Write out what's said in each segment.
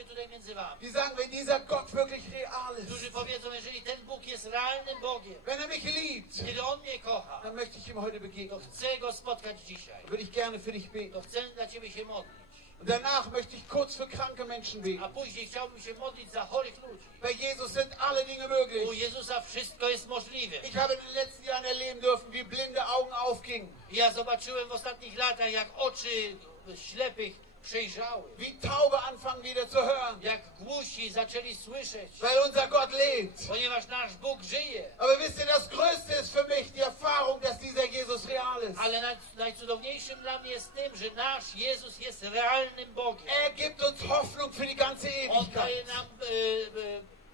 ludzie tutaj między wami, die sagen, wenn dieser Gott wirklich real którzy ist, powiedzą, jeżeli ten Bóg jest realnym Bogiem, wenn er mich liebt, kiedy On mnie kocha, dann möchte ich ihm heute to begegnen. chcę Go spotkać dzisiaj. Würde ich gerne für dich beten. To chcę dla Ciebie się modlić. Und danach möchte ich kurz für kranke Menschen beten. A później chciałbym się modlić za chorych ludzi. Bei Jesus sind alle Dinge U möglich. Jezusa wszystko jest możliwe. Ich habe in den letzten Jahren erleben dürfen, wie blinde Augen aufgingen, Ja zobaczyłem w ostatnich latach, jak oczy ślepych przejrzały. wie Taube anfangen wieder zu hören, Jak głusi zaczęli słyszeć. weil unser Gott lebt. Ponieważ nasz Bóg żyje. Aber wisst ihr, das Größte ist für mich die Erfahrung, dass dieser Jesus real ist. Ale naj, najcudowniejszym dla mnie jest tym, że nasz Jezus jest realnym Bogiem. Er gibt uns Hoffnung für die ganze On daje Ewigkeit. nam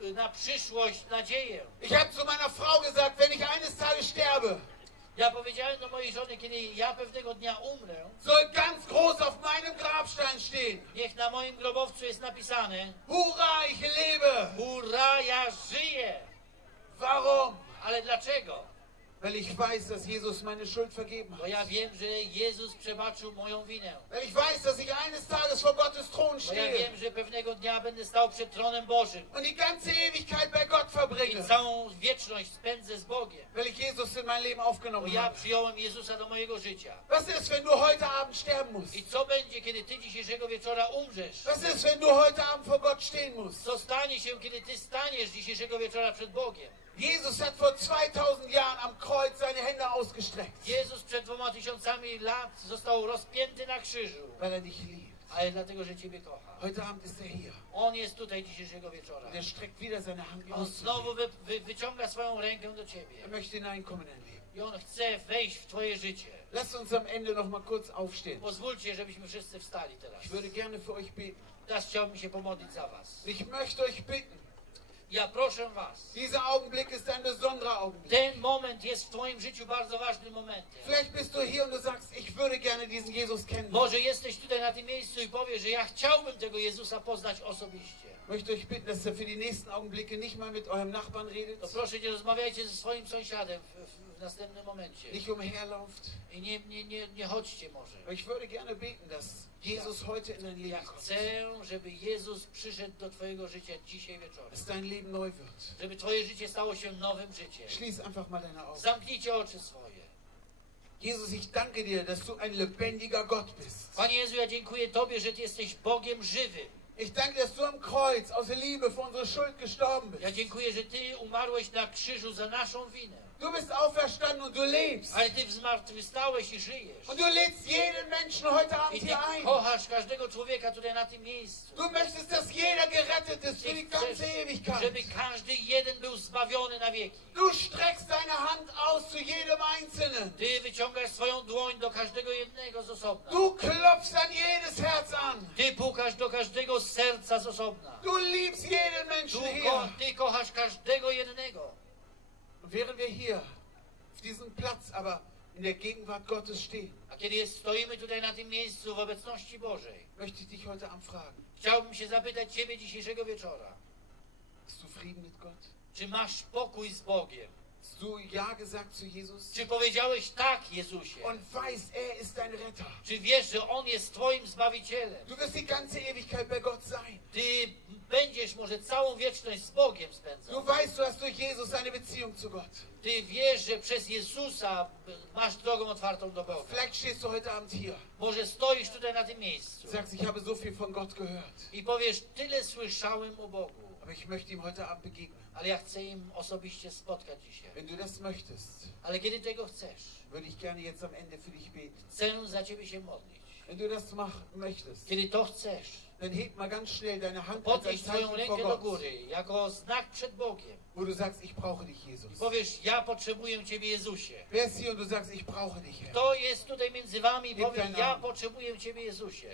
e, e, na przyszłość nadzieję. Ich habe zu meiner Frau gesagt, wenn ich eines Tages sterbe, Ja powiedziałem do mojej żony, kiedy ja pewnego dnia umrę, soll na moim grobowcu jest napisane Hurra, ich lebe. Hurra, ja żyję! Warum? Ale dlaczego? Weil ich weiß, dass Jesus meine Schuld vergeben Bo ja hat. wiem, że Jezus przebaczył moją winę. Weil ich weiß, dass ich eines Tages vor Gottes Thron Bo ja stehe wiem, że pewnego dnia będę stał przed tronem Bożym und die ganze Ewigkeit bei Gott i verbringe. całą wieczność spędzę z Bogiem. Weil ich Jesus in mein Leben Bo aufgenommen ja habe. przyjąłem Jezusa do mojego życia. Was ist, wenn du heute Abend sterben musst? I co będzie, kiedy ty dzisiejszego wieczora umrzesz? Was ist, wenn du heute Abend vor Gott stehen musst? Co stanie się, kiedy ty staniesz dzisiejszego wieczora przed Bogiem? Jesus hat vor 2000 Jahren am Kreuz seine Hände ausgestreckt, Jezus przed dwoma tysiącami lat został rozpięty na krzyżu, weil er dich liebt. ale dlatego, że Ciebie kocha. Heute Abend ist er hier. On jest tutaj dzisiejszego wieczora. Er streckt wieder seine Hand On znowu wy, wy, wyciąga swoją rękę do Ciebie. Er möchte hineinkommen in dein Leben. I On chce wejść w Twoje życie. Lasst uns am Ende noch mal kurz aufstehen. Pozwólcie, żebyśmy wszyscy wstali teraz. Ich würde gerne für euch beten. Teraz chciałbym się pomodlić za Was. Ich möchte euch bitten, Ja proszę Was. dieser Augenblick ist ein besonderer Augenblick. Ten moment jest w Twoim życiu bardzo ważnym momentem. Vielleicht bist du hier und du sagst, ich würde gerne diesen Jesus kennen. Może jesteś tutaj na tym miejscu i powiesz, że ja chciałbym tego Jezusa poznać osobiście. Möchte euch bitten, dass ihr für die nächsten Augenblicke nicht mal mit eurem Nachbarn redet, To proszę nie rozmawiajcie ze swoim sąsiadem w, w, następnym momencie. nicht umherlauft. I nie, nie, nie, nie chodźcie może. Ich würde gerne beten, dass Ja chcę, żeby Jezus przyszedł do Twojego życia dzisiaj wieczorem. Żeby Twoje życie stało się nowym życiem. Schließ einfach mal deine Augen. Zamknijcie oczy swoje. Jesus, ich danke dir, dass du ein lebendiger Gott bist. Panie Jezu, ja dziękuję Tobie, że Ty jesteś Bogiem żywym. Ich danke, dass du am Kreuz aus der Liebe für unsere Schuld gestorben Ja bist. dziękuję, że Ty umarłeś na krzyżu za naszą winę. Du bist auferstanden und du lebst. Ale Ty zmartwychwstałeś i żyjesz. Und du lädst jeden Menschen heute I Abend Ty hier ein. kochasz każdego człowieka tutaj na tym miejscu. Du möchtest, dass jeder gerettet ist für die ganze Ewigkeit. żeby każdy jeden był zbawiony na wieki. Du streckst deine Hand aus zu jedem Einzelnen. Ty wyciągasz swoją dłoń do każdego jednego z osobna. Du klopfst an jedes Herz an. Ty pukasz do każdego serca z osobna. Du liebst jeden Menschen ko hier. ty kochasz każdego jednego. Während wir hier auf diesem Platz aber in der Gegenwart Gottes stehen, A kiedy jest, stoimy tutaj na tym miejscu w obecności Bożej, möchte ich dich heute Abend fragen, chciałbym się zapytać Ciebie dzisiejszego wieczora. hast du Frieden mit Gott? Czy masz pokój z Bogiem? Du Ja gesagt zu Jesus? Czy powiedziałeś tak Jezusie? Und weißt, er ist dein Retter. Czy wiesz, że On jest Twoim Zbawicielem? Du wirst die ganze Ewigkeit bei Gott sein. Ty będziesz może całą wieczność z Bogiem Du spędzał. weißt, du hast durch Jesus eine Beziehung zu Gott. Ty wiesz, że przez Jezusa masz drogą otwartą do Boga. Vielleicht stehst du heute Abend hier Może stoisz tutaj na tym miejscu sagst, ich habe so viel von Gott gehört. i powiesz, tyle słyszałem o Bogu, Aber ich möchte ihm heute Abend begegnen. ale ja chcę im osobiście spotkać dzisiaj. Wenn du das möchtest, Ale kiedy tego chcesz, würde ich gerne jetzt am Ende für dich beten. chcę za Ciebie się modlić. Wenn du das mach, möchtest, Kiedy to chcesz, dann heb mal ganz schnell deine Hand als ein podnieś Zeichen rękę vor do Gott, góry, jako znak przed Bogiem. wo du sagst, ich brauche dich, Jesus. I powiesz, ja potrzebuję Ciebie Jezusie. Wer ist hier und du sagst, ich brauche dich, Herr? Kto jest tutaj między Wami i powie, ja potrzebuję Ciebie Jezusie.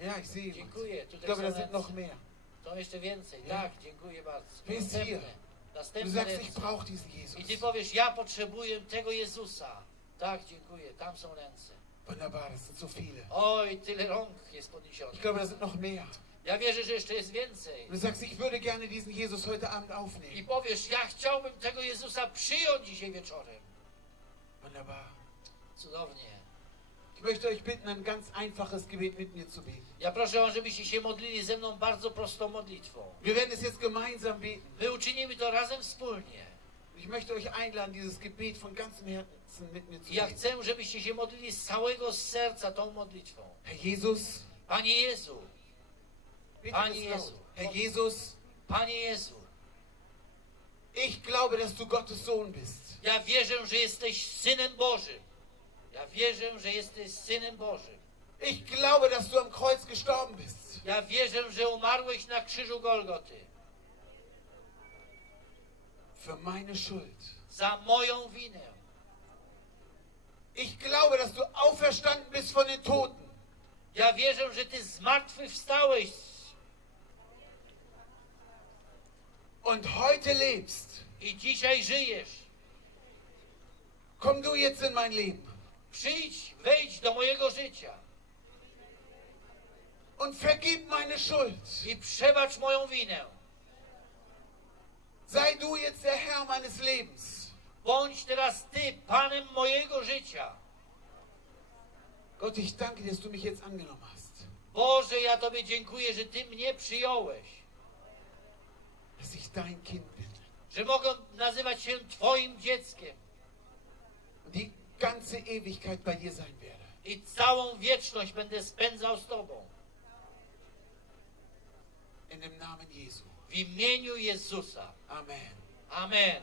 Ja, ich sehe jemand. Dziękuję. Ich Tutaj glaube, są da sind noch mehr. To jeszcze więcej. Ja. Tak, dziękuję bardzo. Następne. hier? Du Następne sagst, ich brauche diesen I Jesus. Ty powiesz, ja potrzebuję tego Jezusa. Tak, dziękuję. Tam są ręce. Wunderbar, das sind so viele. Oj, tyle rąk jest Ich podniesionych. glaube, da sind noch mehr. Ja wierzę, że jeszcze jest więcej. Du sagst, ich würde gerne diesen Jesus heute Abend I aufnehmen. powiesz, ja chciałbym tego Jezusa przyjąć dzisiaj wieczorem. Wunderbar. Cudownie. Ich möchte euch bitten, ein ganz einfaches Gebet mit mir zu beten. Ja proszę żebyście się modlili ze mną bardzo prostą modlitwą. Wir werden es jetzt gemeinsam beten. My uczynimy to razem wspólnie. Ich möchte euch einladen, dieses Gebet von ganzem Herzen mit mir zu Ja beten. chcę, żebyście się modlili z całego serca tą modlitwą. Herr Jesus, Panie Jezu, Panie. Jezu. Herr Jesus, Panie Jezu, ich glaube, dass du Gottes Sohn bist. ja wierzę, że jesteś Synem Bożym. Ja wierzę, że jesteś Synem Bożym. Ich glaube, dass du am Kreuz gestorben bist. Ja wierzę, że umarłeś na krzyżu Golgoty Für meine Schuld. za moją winę. Ich glaube, dass du auferstanden bist von den Toten. Ja wierzę, że Ty z martwych wstałeś Und heute lebst. i dzisiaj żyjesz. Komm du jetzt in mein Leben. Przyjdź, wejdź do mojego życia Und vergib meine Schuld. i przebacz moją winę. Sei du jetzt der Herr meines Lebens. Bądź teraz Ty Panem mojego życia. Gott, ich danke dass du mich jetzt angenommen hast. Boże, ja Tobie dziękuję, że Ty mnie przyjąłeś. Dass ich dein Kind bin. Że mogę nazywać się Twoim dzieckiem die ganze Ewigkeit bei dir sein werde. i całą wieczność będę spędzał z Tobą. In dem Namen Jesu. W imieniu Jezusa. Amen. Amen.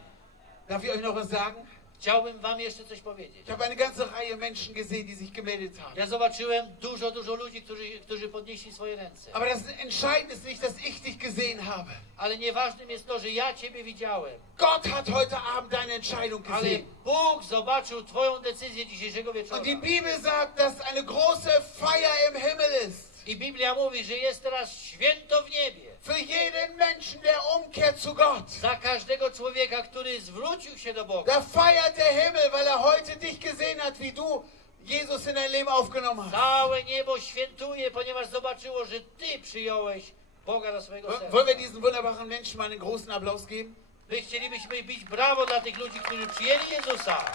Darf ich euch noch was sagen? Chciałbym Wam jeszcze coś powiedzieć. Ich habe eine ganze Reihe Menschen gesehen, die sich gemeldet haben. Ja zobaczyłem dużo, dużo ludzi, którzy, którzy podnieśli swoje ręce. Aber das Entscheidende ist nicht, dass ich dich gesehen habe. Ale nieważnym jest to, że ja Ciebie widziałem. Gott hat heute Abend deine Entscheidung Ale gesehen. Bóg zobaczył Twoją decyzję dzisiejszego wieczoru. Und die Bibel sagt, dass eine große Feier im Himmel. I Biblia mówi, że jest teraz święto w niebie. Für jeden Menschen, der umkehrt zu Gott. Za każdego człowieka, który zwrócił się do Boga. Da feiert der Himmel, weil er heute dich gesehen hat, wie du Jesus in dein Leben aufgenommen hast. Całe niebo świętuje, ponieważ zobaczyło, że Ty przyjąłeś Boga do swojego Wollen serca. wir diesen wunderbaren Menschen mal einen großen Applaus geben? My chcielibyśmy bić brawo dla tych ludzi, którzy przyjęli Jezusa.